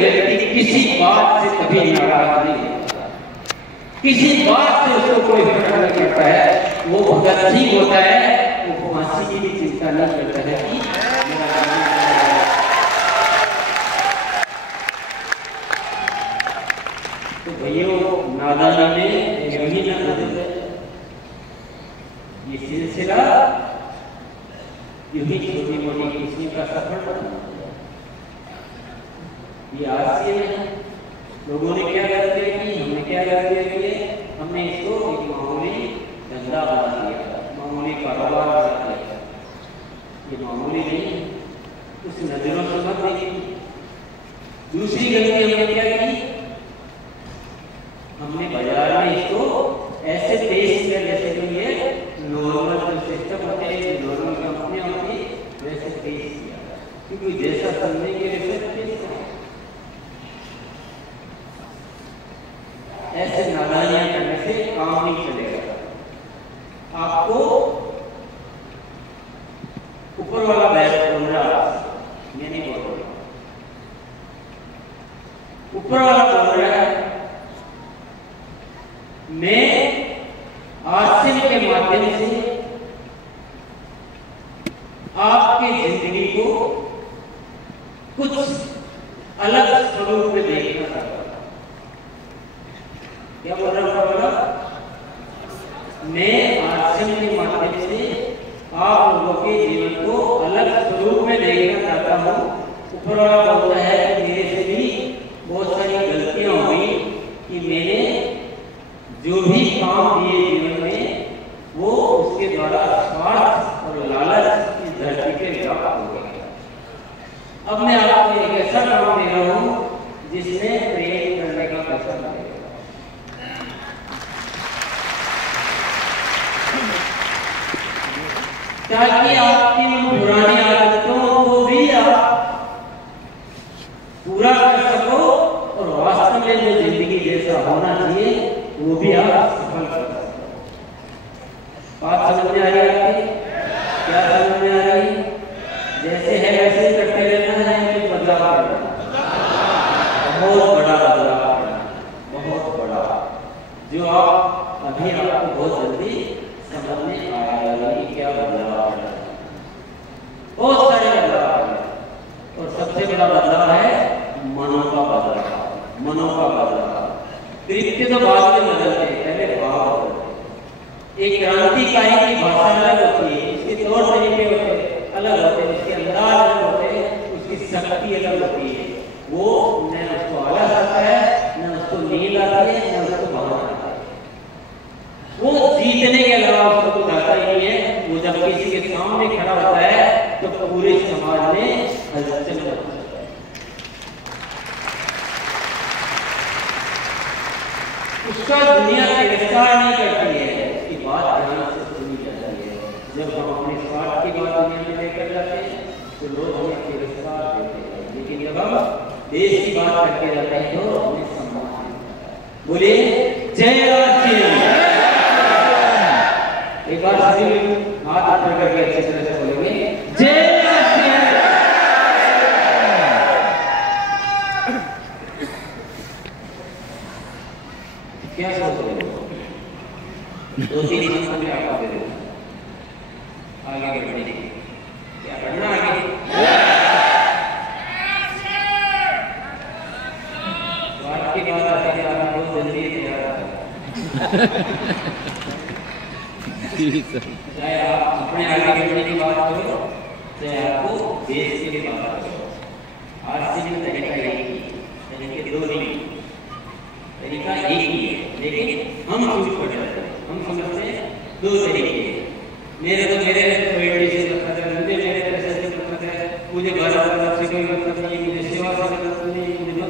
व्यक्ति किसी बात से कभी नाराज नहीं होता, किसी बात से उसको कोई फर्क नहीं पड़ता है। वो भगत सिंह होता है, वो फांसी की भी चिंता नहीं करता है कि तो भैया नादानी में यही ना ये सिलसिला यूं ही छोटी मोटी किस्म का सफर बना। ये आज से लोगों ने क्या गलती की, हमने क्या गलती की, हमने इसको एक मामूली धंधा बना दिया, मामूली कारोबार बना दिया। ये मामूली नहीं, उस नजरों से मत देखिए। दूसरी गलती हमने क्या की, हमने बाजार में इसको ऐसे पेश किया जैसे कि ये नॉर्मल जो सिस्टम होते हैं, नॉर्मल कंपनियां होती वैसे पेश किया, क्योंकि जैसा समझने के लिए पेश किया। ऐसे नादानियां करने से काम नहीं चलेगा। आपको ऊपर वाला बैठ बोल रहा, ये नहीं बोल रहा, ऊपर वाला बोल रहा है मैं आसन के माध्यम से आपकी जिंदगी को कुछ अलग स्वरूप में देखना चाहता हूं। क्या बोल रहा हूं? मैं आसन के माध्यम से आप लोगों के जीवन को अलग स्वरूप में देखना चाहता हूं। ऊपर वाला बोलता है कि मेरे से भी बहुत सारी गलतियां हुई कि मैंने जो भी काम दिए जीवन में वो उसके द्वारा स्वार्थ और लालच इस धरती पे व्याप्त हो गया। अब मैं आपको एक ऐसा काम दे रहा हूं जिसमें प्रेम करने का पैसा मिलेगा, ताकि आपकी उन पुरानी आदतों को भी आप पूरा कर सको और वास्तव में जो जिंदगी जैसा होना चाहिए वो भी आप सफल कर सकते हो। बात समझ में आ रही है आपकी? क्या समझ में आ रही? जैसे है वैसे ही करते रहना है, कोई बदलाव करना, बहुत बड़ा बदलाव करना, बहुत बड़ा, जो आप अभी आपको बहुत जल्दी समझ में आएगा कि क्या बदलाव करना है। बहुत सारे बदलाव है और सबसे बड़ा बदलाव है मनों का बदलाव। मनों का बदलाव कृत्य तो बाद में बदलते हैं, पहले भाव बदलते। एक क्रांतिकारी की भाषा अलग होती है, इसके तौर तरीके होते अलग होते हैं, उसके अंदाज अलग होते हैं, उसकी शक्ति अलग होती है। वो न उसको आलस आता है, न उसको नींद आती है, न उसको भावना आता है। वो जीतने के अलावा उसको कुछ आता ही नहीं है। वो जब किसी के सामने खड़ा होता है तो पूरे समाज में हलचल होती है। उसका दुनिया तिरस्कार नहीं करती है, उसकी बात ध्यान से सुनी जाती है। जब हम अपने स्वार्थ की बात दुनिया में लेकर जाते हैं तो लोग हमें तिरस्कार देते हैं, लेकिन जब हम देश की बात करके जाते हैं तो हमें सम्मान मिलता है। बोलिए जय श्री राम। एक बार सभी हाथ ऊपर करके अच्छी तरह से बोलेंगे जय श्री राम। क्या सोच रहे हो? 2-3 दिन में आप आगे बढ़ने की क्या बढ़ना आगे? बात की बात आती है, आप बहुत जल्दी चाहे आप अपने आगे बढ़ने की बात करो, चाहे आपको देश के लिए बात करो। आज से भी तरीका एक दो नहीं, तरीका एक ही है, लेकिन हम चूज कर जाते हैं। हम समझते हैं दो तरीके, मेरे को मेरे पॉलिटी से मतलब है, मुझे मेरे पैसे से मतलब है, मुझे घर से कोई मतलब नहीं, मुझे सेवा से मतलब नहीं, मुझे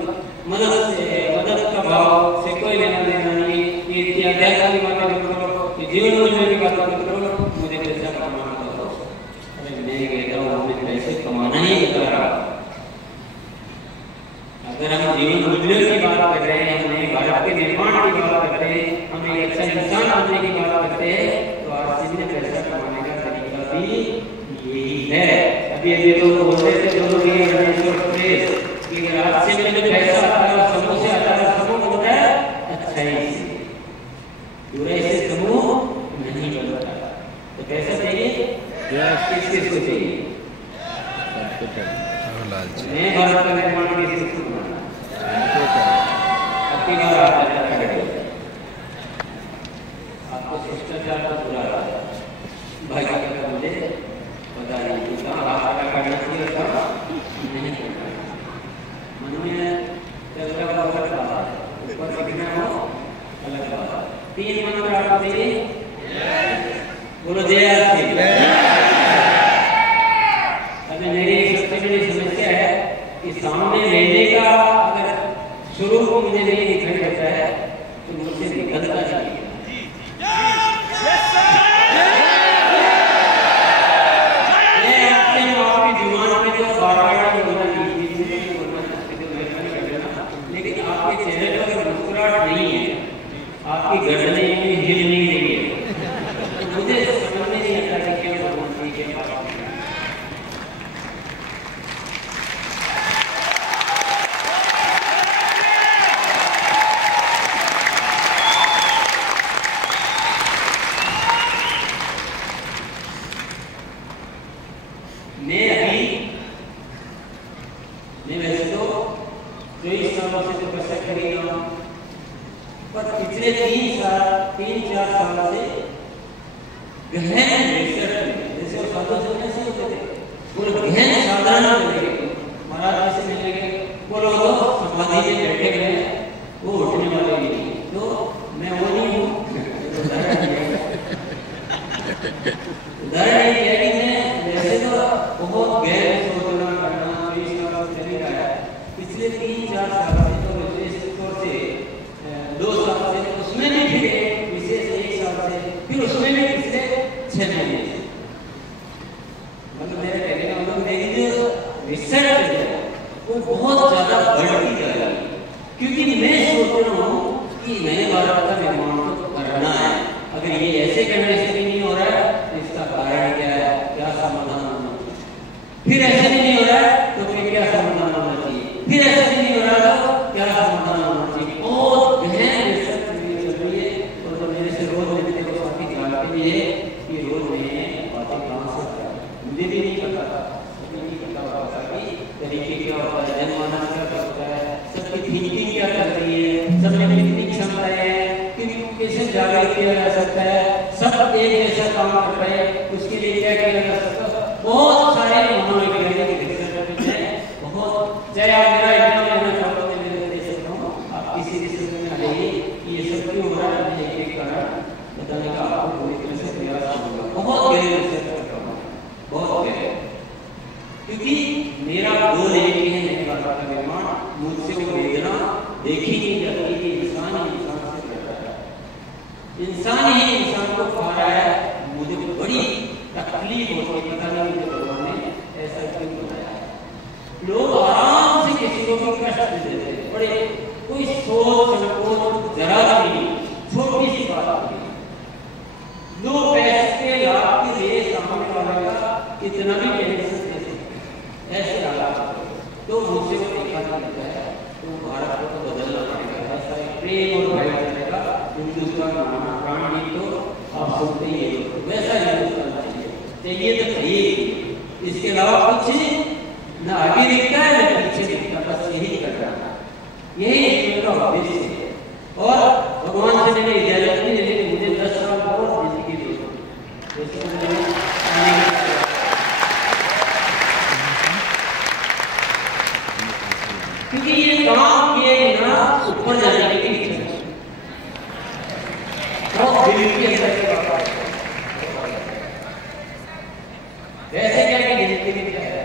मदद का भाव से कोई लेना देना नहीं, ये अध्यात्म की बातें मत करो, ये जीवन मूल्य की बातें मत करो, मुझे पैसा कमाना दो। अरे मैं कहता हूँ हमें पैसे कमाना ही बता रहा। अगर हम जीवन मूल्यों की बात कर रहे हैं, हमें भारत के निर्माण की बात करते हैं, हमें एक अच्छा इंसान बनने की बात करते हैं, तो आज से पैसा कमाने का तरीका भी यही है। अभी लोग बोलते थे दोनों कि आज हादसे में जो पैसा आता है समूह से आता है, समूह बनता है अच्छाई से, बुराई से समूह नहीं बनता। तो कैसा चाहिए? किसको चाहिए? नए भारत का निर्माण किसको बनाना? आपकी बार आपको शिष्टाचार का पूरा भाई का मुझे पता नहीं, नहीं मन में चलता हुआ ऊपर सीखना हो अलग बात। 3 मंत्र आपको चाहिए, बोलो जय श्री। अभी मेरी सबसे बड़ी समस्या है कि सामने लेने का अगर शुरू को मुझे नहीं दिखाई देता है तो मुझसे निकलता चाहिए। आपकी गर्दनें हिल नहीं रही है, मुझे समझ में नहीं आता कि क्या बोलना चाहिए, क्या बात करना है। मैं वैसे तो 24 सालों से तो पैसा खरीद रहा हूँ, पर पिछले 3-4 साल से गहन रिसर्च में, जैसे वो साधु संत से होते थे, पूरे गहन साधना करके महाराज से मिलने के वो लोग तो समाधि में बैठे गए, वो उठने वाले नहीं, तो मैं वो नहीं हूँ। उदाहरण ये है कि मैं वैसे तो बहुत गहन सोचना करना 20 साल से चल रहा है, पिछले 3-4 साल से तो विशेष तौर से 2 साल से उसमें भी फिर विशेष 1 साल से, फिर उसमें भी पिछले 6 महीने से, मतलब मेरे कहने का मतलब मेरी जो रिसर्च है वो बहुत ज्यादा बढ़ती जा रही है, क्योंकि मैं सोच रहा हूँ कि नए भारत का निर्माण तो करना है। अगर ये ऐसे करने से भी नहीं हो रहा है तो इसका कारण क्या है, क्या समाधान होना चाहिए? फिर ऐसे भी नहीं हो रहा है तो फिर क्या समाधान होना चाहिए? फिर ऐसे भी नहीं हो रहा तो क्या समाधान होना चाहिए? बहुत गहन रिसर्च चल रही है, और तो मेरे से रोज मिलते हो साथी जानते भी है कि रोज नए बातें कहाँ से आता है, मुझे भी नहीं पता था, मुझे नहीं पता होता कि तरीके क्या होता है, जनमानस क्या होता है, सबकी थिंकिंग क्या कर रही है, सब में कितनी क्षमताएं हैं, कैसे जागृत किया जा सकता है, सब एक जैसा काम कर रहे हैं, उसके लिए क्या किया जा सकता है। बहुत सारे मनोवैज्ञानिक रिसर्च हैं, बहुत, चाहे आप मेरा इतना लेना चाहो तो मैं दे सकता हूँ, आप किसी रिसर्च में आ जाइए कि ये सब क्यों हो रहा है, मैं एक कारण बताने का आपको पूरी तरह से प्रयास करूँगा। बहुत गहरे रिसर्च करता हूँ, बहुत गहरे, क्योंकि मेरा गोल एक ही है, नए भारत का निर्माण। मुझसे वो वेदना देखी नहीं जाती कि इंसान ही इंसान को खा रहा है, मुझे बड़ी तकलीफ होती है, पता नहीं मुझे भगवान ने ऐसा क्यों बनाया है। लोग आराम से किसी को भी कष्ट देते हैं, बड़े कोई सोच संकोच जरा नहीं, छोटी सी बात नहीं, 2 पैसे लाभ के लिए सामने वाले का कितना भी टेंशन दे सकते, ऐसे हालात तो मुझसे वो देखा जाता है। तो भारत को तो बदलना पड़ेगा, ऐसा प्रेम और भाईचारे का हिंदुस्तान बनाना, प्राण तो आप सुनते ही है, वैसा हिंदुस्तान चाहिए तो चाहिए, इसके अलावा कुछ न आगे दिखता है न पीछे दिखता, बस यही कर रहा है, यही मेरा उद्देश्य है। और भगवान से मैंने इजाजत नहीं लेनी, मुझे 10 साल और जिंदगी दो, क्योंकि ये काम किए बिना ऊपर जाने की इच्छा है। वैसे क्या कि जिंदगी में क्या है,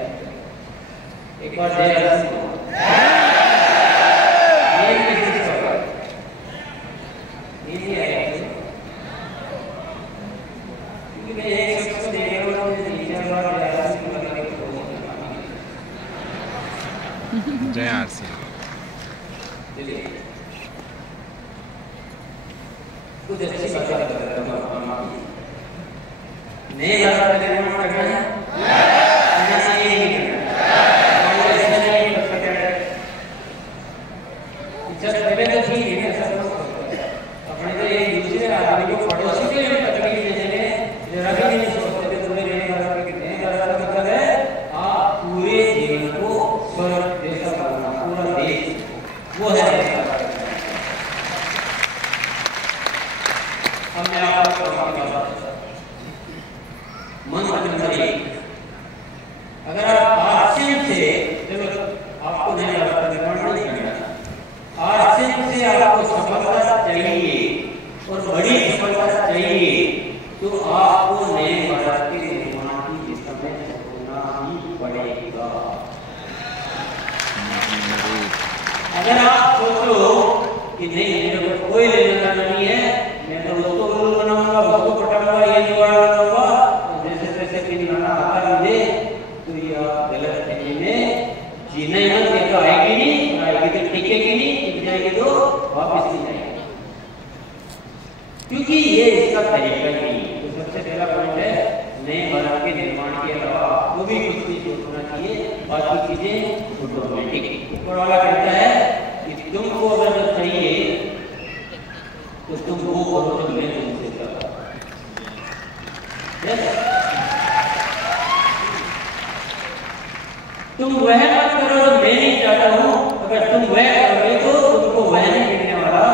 एक बार जय श्री जय आरसी कुछ अच्छी बातें करता हूँ। नए भारत का निर्माण करना है, नहीं करना, ऐसा नहीं कर सकते। इज्जत पहले तो थी नहीं, ऐसा मत करो। अपने तो एक दूसरे आदमी को पड़ोसी के लिए तकलीफ देने में जरा भी नहीं सोचते थे। पूरे नहीं बराबर कितने बराबर मतलब है आप पूरे जीवन को स्वर्ग जैसा बनाना, पूरा देश वो है। अब मैं आपको मंत्र नंबर 1, अगर आप आश्चर्य से, चलो आपको नहीं लगता निर्माण नहीं करना, आश्चर्य से आपको सफलता चाहिए और बड़ी सफलता चाहिए तो आपको नए भारत के निर्माण की दिशा में चलना ही पड़ेगा। अगर आप सोचो कि नहीं मेरे को कोई लेना नहीं है, मैं तो उसको गुरु बनाऊंगा, उसको पटाऊंगा, ये जुगाड़ बनाऊंगा, जैसे तैसे कि निकालना आता मुझे, तो ये आप गलत तरीके में जीना ही मत। ये तो आएगी नहीं, आएगी तो टिकेगी नहीं, टिक जाएगी तो वापस नहीं आएगी, क्योंकि ये इसका तरीका ही नहीं। तो सबसे पहला पॉइंट है नए भारत के निर्माण के अलावा आपको भी कुछ चीज सोचना चाहिए, बाकी चीजें ऑटोमेटिक। ऊपर वाला कहता है कि तुमको अगर चाहिए तो तुम वो करो जो मैं तुमसे चाहता हूं। तुम वह मत करो जो मैं नहीं चाहता हूं। अगर तुम वह करोगे तो तुमको वह नहीं मिलने वाला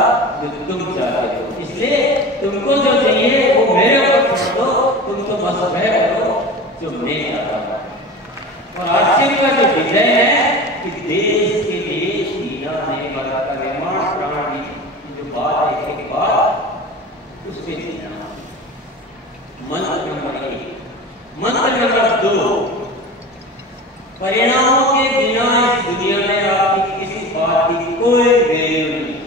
जो तुम चाहते हो। इसलिए तुमको जो चाहिए वो मेरे ऊपर छोड़ दो, तुम तो बस वह करो जो मैं चाहता हूं। और आश्चर्य का जो विजय है कि देश के लिए सीधा नए भारत का निर्माण, प्राण जो बात एक बात उस पे जीना। मंत्र नंबर 1। मंत्र नंबर 2, परिणामों के बिना इस दुनिया में आपकी किसी बात की कोई वैल्यू नहीं।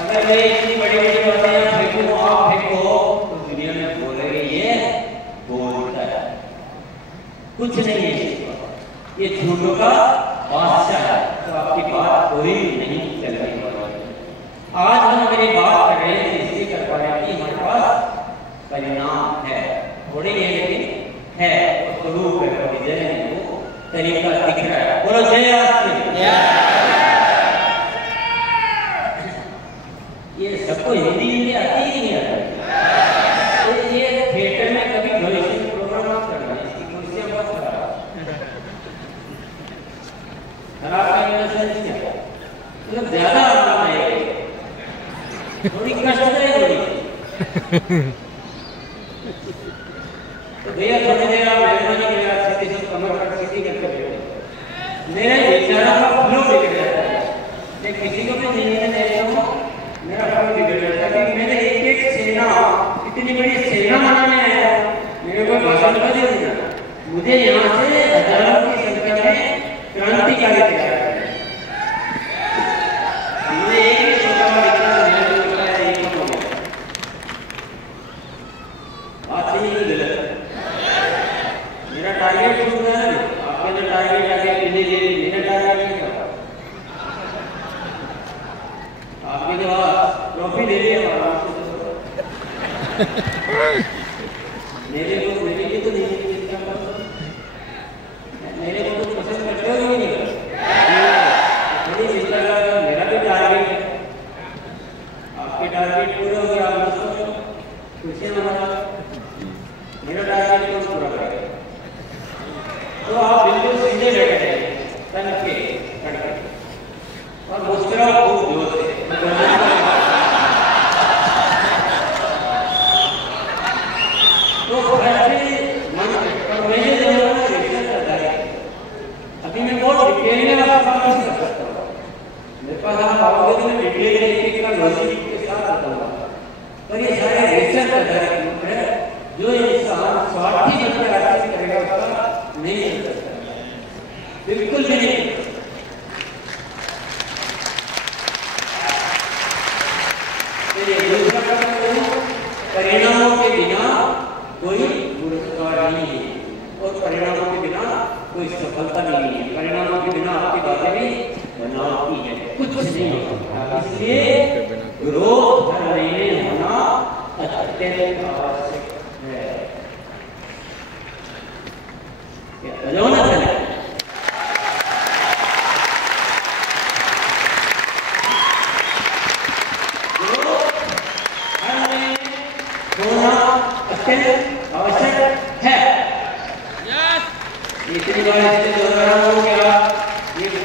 अगर मैं इतनी बड़ी बड़ी बातें फेंकूं, आप फेंको, तो दुनिया में बोलेंगे ये बोलता है, कुछ नहीं है ये झूठों का बादशाह है, तो आपकी बात कोई नहीं चलने वाली। आज हम मेरी बात कर रहे हैं इसलिए कर पा रहे हैं कि हमारे पास परिणाम है, थोड़ी है लेकिन है, स्वरूप है, विजय है, वो तरीका दिख रहा है। बोलो जय आस्ते। ये सबको हिंदी आती ही नहीं आती। ये थिएटर में कभी भविष्य प्रोग्राम मत करना, इसकी कुर्सियां बहुत खराब मतलब ज्यादा आराम आएगा, थोड़ी कष्ट है। तो भैया थोड़ी देर आप मेहरबानी करें, आप सीधी से कमर पर सीधी करके बैठो। मेरे विचारों का फ्लो बिगड़ जाता है। मैं किसी को भी नहीं देता हूँ, मेरा फ्लो बिगड़ जाता है कि मैंने एक सेना, इतनी बड़ी सेना बनाने आया, मेरे को भाषण का दे दिया, मुझे यहाँ से हजारों की संख्या में क्रांतिकारी तैयार है। मुझे एक ही छोटा लिखना बात सही नहीं गलत है। मेरा टारगेट छूट गया है, आपके जो टारगेट आगे पीछे ले मेरा टारगेट नहीं था। आपके जो ट्रॉफी ले लिया मेरे को, मेरे लिए तो नहीं, मेरे को तो पसंद करते हो नहीं, थोड़ी चिंता कर। मेरा भी टारगेट है, आपके टारगेट पूरे हो गए, आप कुछ हमारा मेरा टारगेट कौन पूरा करेगा? तो आप बिल्कुल सीधे बैठे तन के खड़े और मुस्कुराओ खूब जोर से। तो ऐसे मन और मेरे जमाने में रिसर्च आधारित, अभी मैं बहुत डिटेल में आपको बात नहीं कर सकता हूँ। मेरे पास आप आओगे तो मैं डिटेल एक का लॉजिक के साथ बताऊंगा, पर ये सारे रिसर्च आधारित है। जो इंसान स्वार्थी बनकर आचरण करेगा उसका नहीं चल सकता, बिल्कुल भी नहीं। परिणामों के बिना कोई पुरस्कार नहीं है और परिणामों के बिना कोई सफलता नहीं है। परिणामों के बिना आपकी बातें भी बनावटी है, कुछ नहीं हो सकता। इसलिए ग्रोथ हर महीने होना अत्यंत आवश्यक है।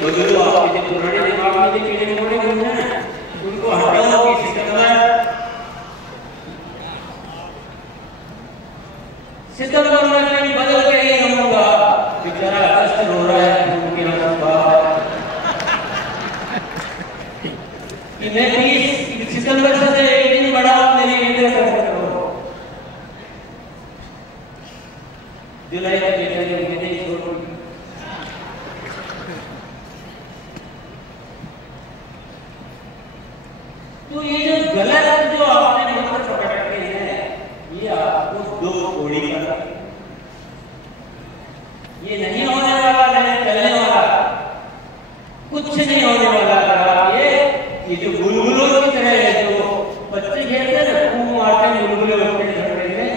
बदलो, आपके जो पुराने दिमाग में जो कीड़े मकोड़े घूमते हैं उनको हटाओ कि सितंबर में कहीं बदल के ही रहूंगा। बेचारा कष्ट रो रहा है उनके यहाँ बाहर कि मैं 30 सितंबर से एक दिन बड़ा मेरी इंद्र करो जुलाई के बेचारे मुझे नहीं छोड़। तो ये जो गलत जो आपने मंत्र पकड़ते हैं ये आपको दो कोड़ी का ये नहीं होने वाला, नहीं चलने वाला, कुछ नहीं होने वाला। ये जो बुलबुलों की तरह है, जो बच्चे खेलते हैं ना, खूब मारते हैं बुलबुले उठते हैं झगड़े में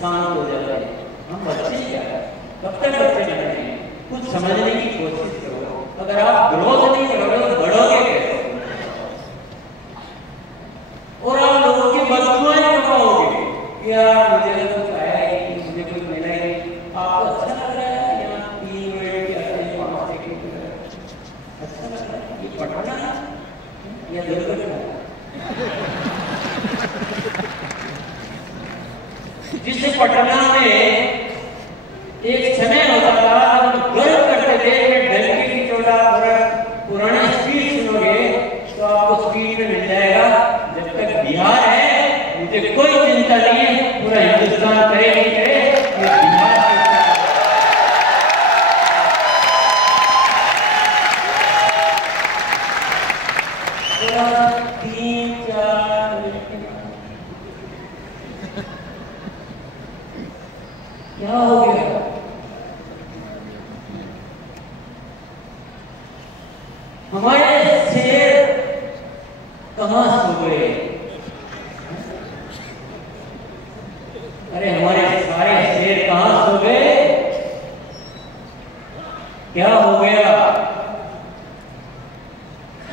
शांत हो जाते हैं। हम बच्चे क्या है, कब तक बच्चे बनेंगे? कुछ समझने की कोशिश करो। अगर आप ग्रोथ नहीं करोगे तो बढ़ोगे कैसे? और आप लोगों की बददुआएं कमाओगे। यार मुझे कुछ आया ही, मुझे कुछ मिला ही, आपको अच्छा लग रहा है यहाँ 3 मिनट के आते 5 सेकंड अच्छा लग रहा है ये पढ़ना या दुर्घटना? जिस पटना में एक समय होता था जब गर्व करते थे कि डंकी की चौड़ा पुराना स्पीड सुनोगे तो आपको स्पीड में मिल जाएगा। जब तक बिहार है मुझे कोई चिंता नहीं है, पूरा हिंदुस्तान करे नहीं करे बिहार पूरा 3-4 मिनट क्या हो गया? हमारे शेर कहां सो गए? अरे हमारे सारे शेर कहां सो गए? क्या हो गया?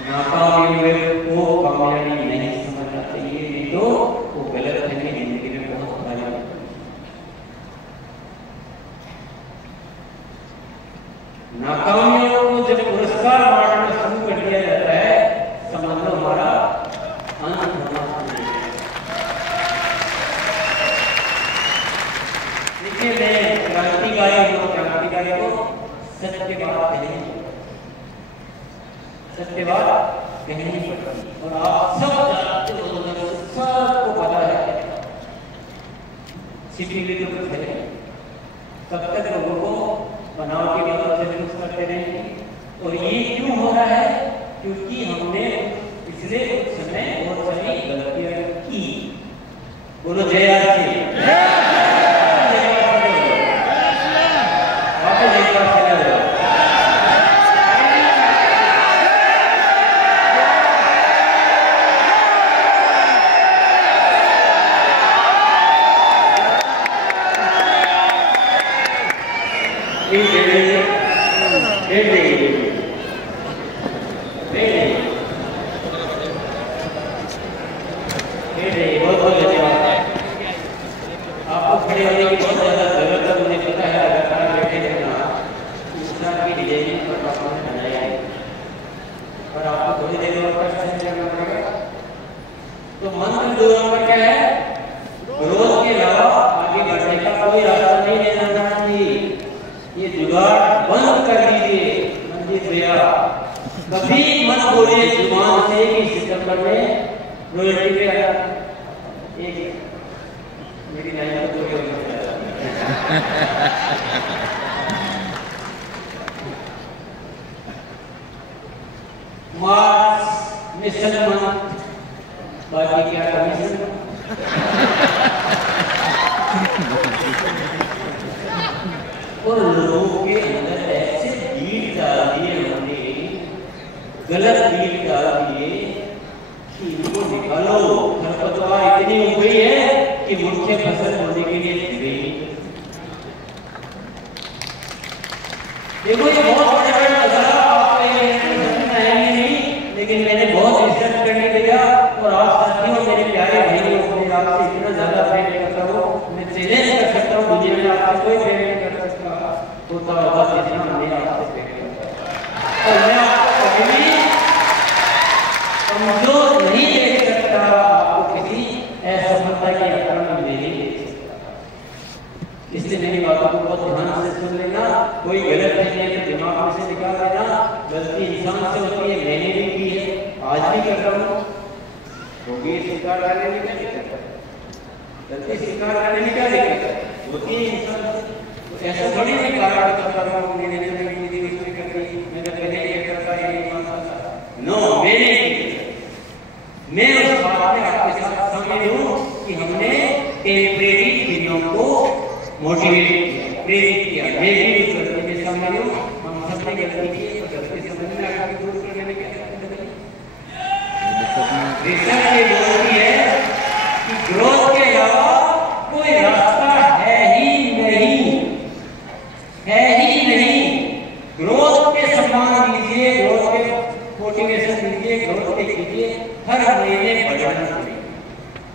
नाकामी हुए को कामयाबी नहीं समझना चाहिए, नहीं तो वो गलत है जिंदगी में बहुत भारी। नाकामियों को जब पुरस्कार बांटना शुरू कर दिया जाता है समझ लो हमारा अंत होना शुरू। देखिए मैं क्रांतिकारी हूँ, क्रांतिकारी को सत्य बात कहनी, सत्य बात कहनी पड़ती। और आप सब जानते हो, सबको पता है सिटी में जो कुछ है तब तक लोगों को बनावटी बातों से यूज करते रहेंगे। और ये क्यों हो रहा है? क्योंकि हमने पिछले कुछ समय बहुत सारी गलतियां की। बोलो जय आरसी। आपको खड़े होने की बहुत ज्यादा जरूरत है, मुझे पता है। अगर आप बैठे हैं ना दूसरा की डिजाइनिंग पर आपने बनाया है और आपको थोड़ी देर और कष्ट करना पड़ेगा। तो मंत्र 2 नंबर क्या है? ग्रोथ के अलावा आगे बढ़ने का कोई रास्ता नहीं लेना चाहिए। ये जुगाड़ बंद कर दीजिए। मंजिल भैया कभी मत बोलिए जुबान से कि सितंबर में रॉयल्टी पे आया। एक मेरी लाइन तो हो गई। मार्च मिशन मंथ बाकी क्या कमीशन। और लोगों के अंदर ऐसे बीज डाल दिए हमने, गलत बीज डाल दिए कि इनको निकालो। खरपतवार इतनी हो गई है कि मुख्य फसल होने के लिए गई। देखो ये बहुत बड़ा नजारा आपको नहीं, लेकिन मैंने बहुत रिसर्च करके देखा। और आप साथियों मेरे प्यारे भाइयों को आपसे इतना ज्यादा प्रेम करता हूँ, मैं चैलेंज कर सकता हूँ दुनिया में आपसे कोई प्रेम नहीं कर सकता होता होगा जितना मैंने आपसे प्रेम करता। और मैं इंसान से होती है, मैंने भी की है, आज भी कर रहा हूँ। तो ये स्वीकार करने में क्या दिक्कत है? गलती स्वीकार करने में क्या दिक्कत है? होती है इंसान से। ऐसा थोड़ी नहीं कारण करता रहा हूँ, मैंने उसने कर दी, मैंने पहले ये करता है, ये मानता। नो, मैंने मैं उस बात में आपके साथ समझ लूं कि हमने टेम्परेरी चीजों को मोटिवेट किया, प्रेरित किया। मैं भी उस गलती में समझ लूं, हम सबने गलती की, तो गलती समझ में आगे दूर करने में क्या रिसर्च ये बोलती है कि ग्रोथ के अलावा कोई रास्ता है ही नहीं, है ही नहीं। ग्रोथ के सम्मान दीजिए, ग्रोथ के मोटिवेशन दीजिए, ग्रोथ के कीजिए, हर महीने बढ़ना चाहिए।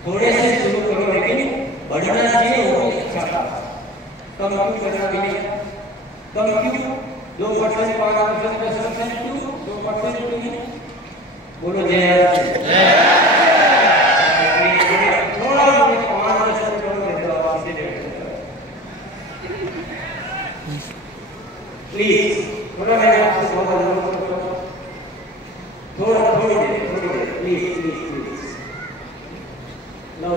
थोड़े से शुरू करो, लेकिन बढ़ना चाहिए, वो भी अच्छा। कम क्यों करना चाहिए? कम क्यों? 2%, 5%, 10% क्यों? 2% क्यों नहीं? बोलो जय। थोड़ा 5% प्लीज, थोड़ा मैं आपसे बहुत अनुरोध करता हूँ, थोड़ी देर प्लीज। नो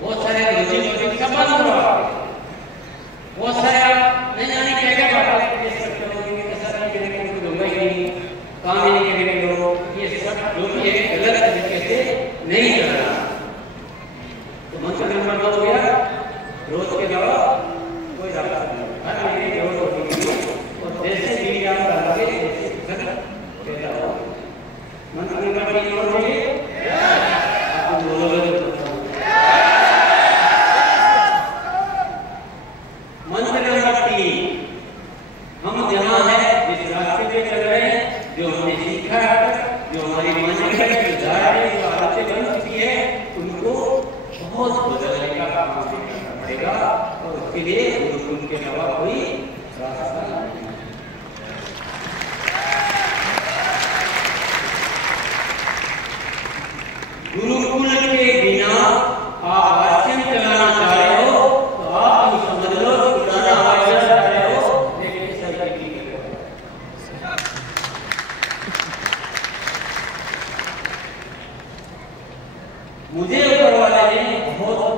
बहुत सारे लॉजिक संबंध हुआ, बहुत सारे नहीं जाने क्या बात है, ऐसा नहीं करेंगे तो दूंगा ही नहीं, काम ही नहीं करेंगे लोग, ये सब जो भी है गलत तरीके से नहीं कर रहा। तो मंत्र नंबर 2 हो गया, रोज के अलावा कोई रास्ता नहीं, हर महीने रोज होगी, और जैसे भी आप डालोगे पैदा होगा। मंत्र नंबर 3 हो गए, मंत्र नंबर 3, हम जहाँ हैं, जिस रास्ते पे चल रहे हैं, जो हमने सीखा है, जो हमारी मान्यता की धारणा, जो आदतें बन चुकी है, उनको बहुत बदलने का काम करना पड़ेगा, और उसके लिए गुरुकुल के अलावा कोई रास्ता नहीं। गुरुकुल के बिना आप आश्रम चलाना चाह रहे हो, तो आप समझ लो पुराना आश्रम चला रहे हो, लेकिन सरकारी मुझे ऊपर वाले ने बहुत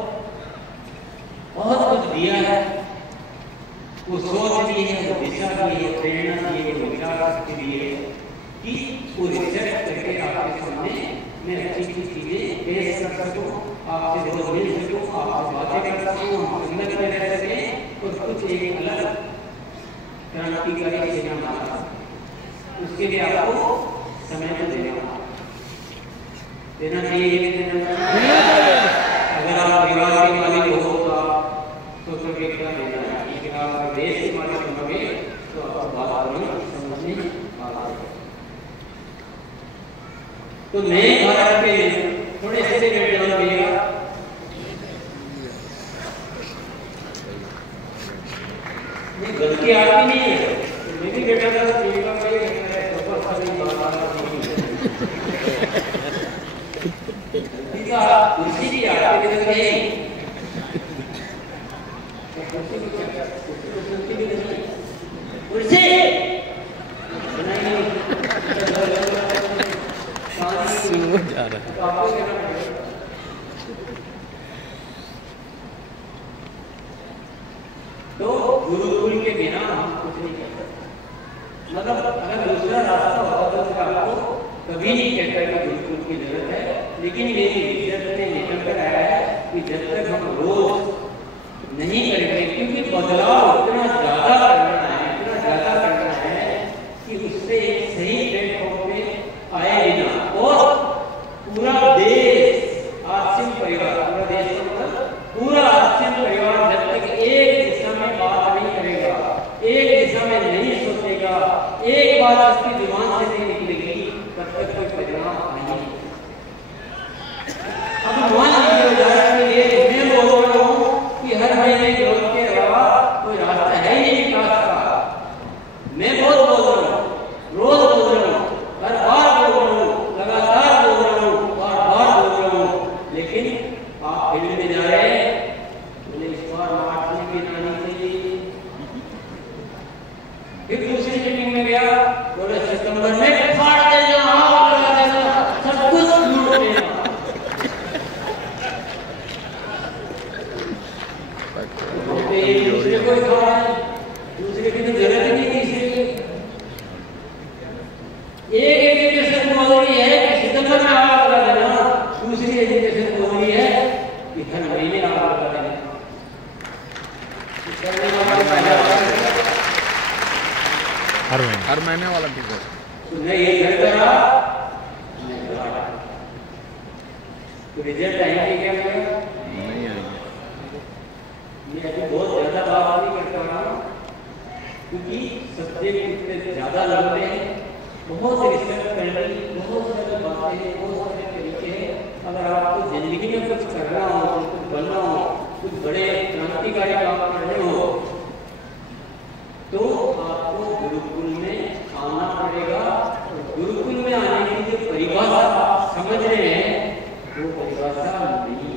कुछ दिया है, वो सोच दी है, वो दिशा दी है, प्रेरणा दी है, वो विचार दी है कि वो रिसर्च करके आपके सामने मैं अच्छी चीजें पेश कर सकूं, आपसे रोज मिल सकूं, आपसे बातें कर सकूं, हम संगत में रह सकें, और कुछ एक अलग क्रांतिकारी सेना बना। उसके लिए आपको समय तो देना चाहिए। अगर आप परिवार के मालिक हो तो आप सोचोगे क्या देना है, लेकिन आप देश के मालिक बनोगे तो आपको बात समझ में आ जाएगी। तो नए भारत के थोड़े से बैकग्राउंड मिलेगा। ये गलती आपकी नहीं है, मैं भी बेटा था, जीविका में बहुत सारी बात कुर्सी भी आपके लिए नहीं, कुर्सी जा रहा है। तो गुरुकुल के बिना हम कुछ नहीं कर सकते। मतलब अगर दूसरा रास्ता होता तो आपको कभी नहीं कहता कि गुरुकुल की जरूरत है, लेकिन मेरी रिसर्च ने निकल कर आया है कि जब तक हम रोज नहीं करेंगे, क्योंकि बदलाव इतना ज्यादा करना है कि उससे एक सही प्लेटफॉर्म पे आए बिना, और पूरा देश आश्रम परिवार, पूरा देश मतलब पूरा आश्रम परिवार जब तक एक दिशा में बात नहीं करेगा, एक दिशा में नहीं सोचेगा, एक बात उसकी जुबान से नहीं निकलेगी, तब तक कोई परिणाम नहीं। अब मान लीजिए मैं बोल रहा हूँ कि हर महीने ग्रोथ के अलावा कोई रास्ता है ही नहीं विकास का। मैं बहुत बोल रहा हूँ, रोज बोल रहा हूँ, हर बार बोल रहा हूँ, लगातार बोल रहा हूँ, बार बोल रहा हूँ, लेकिन आप फील्ड में जा रहे हैं, बोले इस बार मार्च में भी आनी चाहिए, हर महीने वाला टिकट। नहीं ये घर करा तो रिजल्ट आएंगे क्या नहीं आएंगे। ये अभी बहुत ज्यादा बात नहीं करता रहा क्योंकि सब्जेक्ट इतने ज्यादा लगते हैं, बहुत से रिसर्च करने की बहुत सारी बातें हैं, बहुत सारे तरीके हैं। अगर आपको जिंदगी में कुछ करना हो, कुछ बनना हो, कुछ बड़े क्रांतिकारी काम करने हो तो आपको गुरुकुल में आना पड़ेगा। और गुरुकुल में आने की जो परिभाषा आप समझ रहे हैं वो परिभाषा नहीं।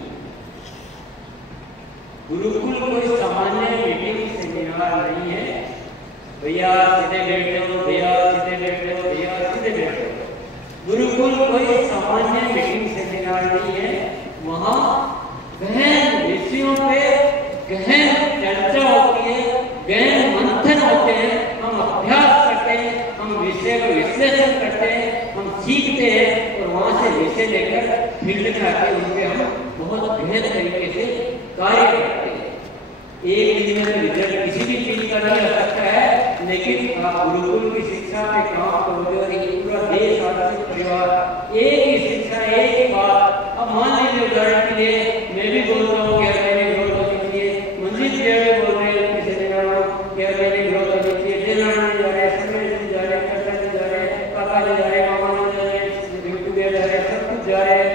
गुरुकुल कोई सामान्य मीटिंग सेमिनार नहीं है, भैया सीधे बैठो, भैया सीधे बैठो, भैया सीधे बैठो। गुरुकुल कोई सामान्य मीटिंग सेमिनार नहीं है। वहाँ गहन विषयों पे गहन चर्चा होती है, गहन मंथन होते हैं, हम अभ्यास करते हैं, हम विषय को विश्लेषण करते हैं, हम सीखते हैं और वहाँ से विषय लेकर फील्ड में आके उनके हम बहुत गहन तरीके से कार्य करते हैं। एक दिन में रिजल्ट किसी भी चीज का नहीं आ सकता है, लेकिन आप गुरुकुल की शिक्षा पे काम करोगे और एक पूरा देश आपसे परिवार एक ही शिक्षा एक ही बात। अब मान लीजिए उदाहरण के लिए मैं भी बोलता हूँ कि मैंने ग्रोथ होनी चाहिए, मंजीत जी भी बोल रहे हैं किसी ने कि मैंने ग्रोथ होनी चाहिए, देनारायण जी जा रहे हैं, समय जी जा रहे हैं, कर्ता जी जा रहे हैं, काका जी जा रहे हैं, मामा जी जा रहे हैं, बिल्टू जा रहे हैं, सब कुछ जा रहे हैं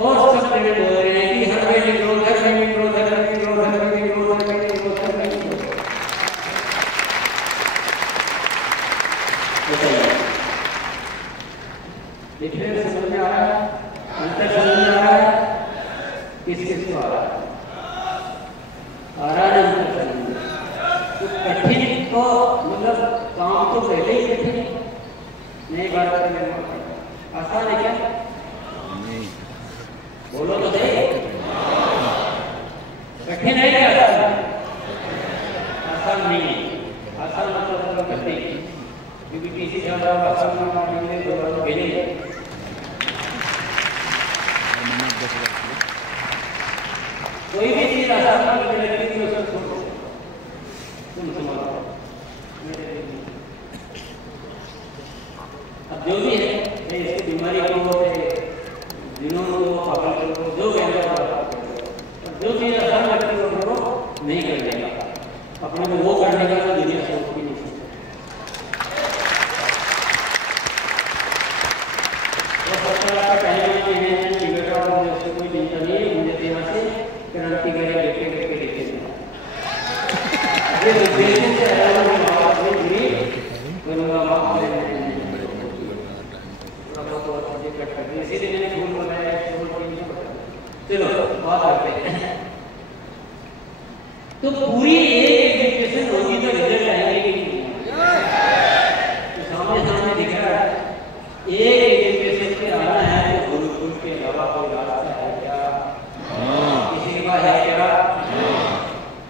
और सब जगह बोल रहे हैं कि हर महीने ग्रोथ, हर महीने ग्रोथ, हर महीने ग्रोथ, हर महीने ग्रोथ, हर महीने ग्रोथ, हर महीने ग्रोथ। डिफरेंस समझ में आ रहा है? अंतर समझ में आ रहा है? किसको आ रहा है? आ रहा है अंतर समझ में? तो कठिन तो मतलब काम तो पहले ही कठिन नहीं, बात करने में आसान है क्या? नहीं। बोलो तो सही। कठिन है क्या? आसान नहीं है। आसान मतलब कठिन, क्योंकि किसी ज्यादा आसान मानेंगे तो भेजेंगे। कोई भी चीज आसान नहीं लगती तो उसको छोड़ो, तुम समझो। अब जो भी है इसकी बीमारी को जिन्हों को पागल को जो कहना जो चीज आसान लगती है वो नहीं कर देगा, अपने को वो करने का तो दुनिया सोचती नहीं सकती। वो 70 लाख का टाइम है कि बेटा मुझे कोई चिंता नहीं है, मुझे तेरा से क्रांतिकारी लेके लेके लेके ये उद्देश्य से आया हूँ बात में जुड़ी करूँगा बात इसीलिए मैंने फूल बनाया, चलो बात करते हैं। तो पूरी एक एजुकेशन होगी तो रिजल्ट आएंगे कि नहीं? तो सामने सामने दिख रहा है एक एजुकेशन पे आना है तो गुरुकुल के अलावा कोई रास्ता है क्या? किसी के पास है क्या?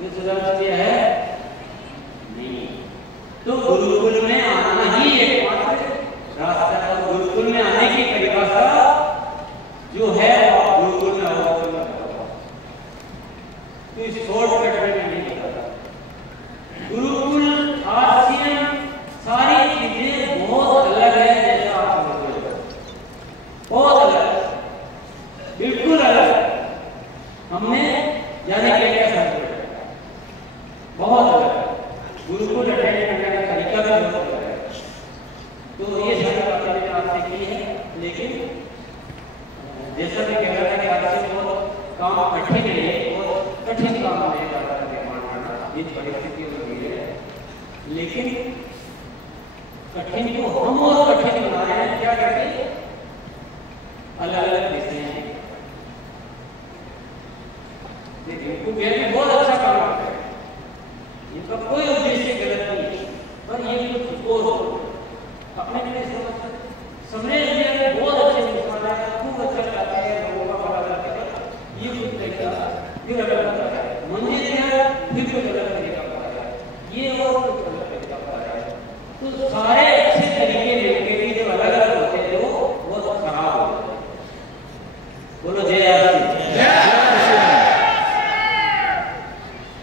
ये सुधार किया है नहीं। तो गुरुकुल में आना ही एकमात्र रास्ता है। गुरुकुल में आने की परिभाषा जो है गुरुकुल में आओ तो इस शॉर्टकट में नहीं बताता। गुरुकुल आश्रम सारी चीजें बहुत अलग है, जैसा आप समझते हो, बहुत अलग, बिल्कुल अलग। हमने जाने क्या क्या समझ बहुत अलग। गुरुकुल अटेंड करने का तरीका भी बहुत अलग है। तो ये सारी बातें मैंने आपसे की है, लेकिन जैसा मैं कह रहा था कि आपसे बहुत काम कठिन है, बहुत कठिन काम है निर्माण करना जिस परिस्थितियों में है, लेकिन कठिन को हम और कठिन बना रहे हैं क्या करके? अलग अलग विषय हैं। इनको बहुत अच्छा काम करता है, इनका कोई उद्देश्य गलत नहीं है, पर ये कुछ और अपने लिए समझ बहुत अच्छे इंसान है, खूब अच्छा करते हैं, लोगों का भला करते हैं, ये कुछ तरीका फिर अलग होता है। मंदिर है फिर कुछ अलग तरीका होता है, ये और कुछ अलग तरीका होता है। तो सारे अच्छे तरीके मिलके भी जो अलग अलग होते हैं वो बहुत खराब होते हैं। बोलो जय आरती।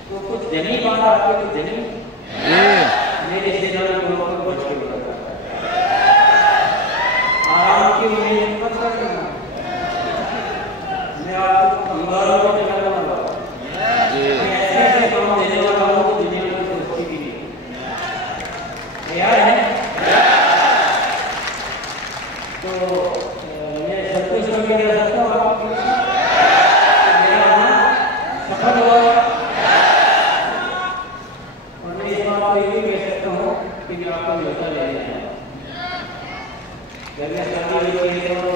तो कुछ जनी बात आपके तो जनी बात तो ये भी कह सकता हूँ कि जो आपको न्योता ले जाए जब मैं शादी हुई है तो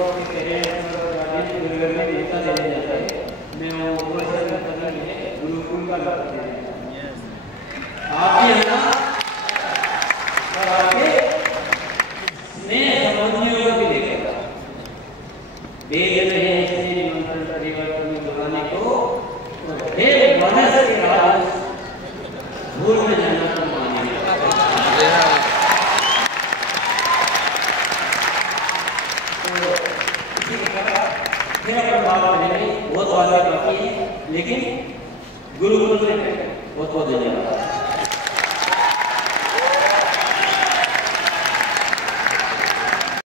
गुरुकुल में न्योता देने जाता है, मैं वो प्रोफेसर करता है गुरुकुल का करते हैं आप भी है ना, और आपके स्नेह संबंधियों को भी देखेगा दे रहे हैं निमंत्रण परिवर्तन बुलाने को, हे वनस के राज भूल में जाना तो मानिए। तो इसी प्रकार फिर अपन बात करेंगे, बहुत बातें बाकी है, लेकिन गुरुकुल में बहुत बहुत धन्यवाद।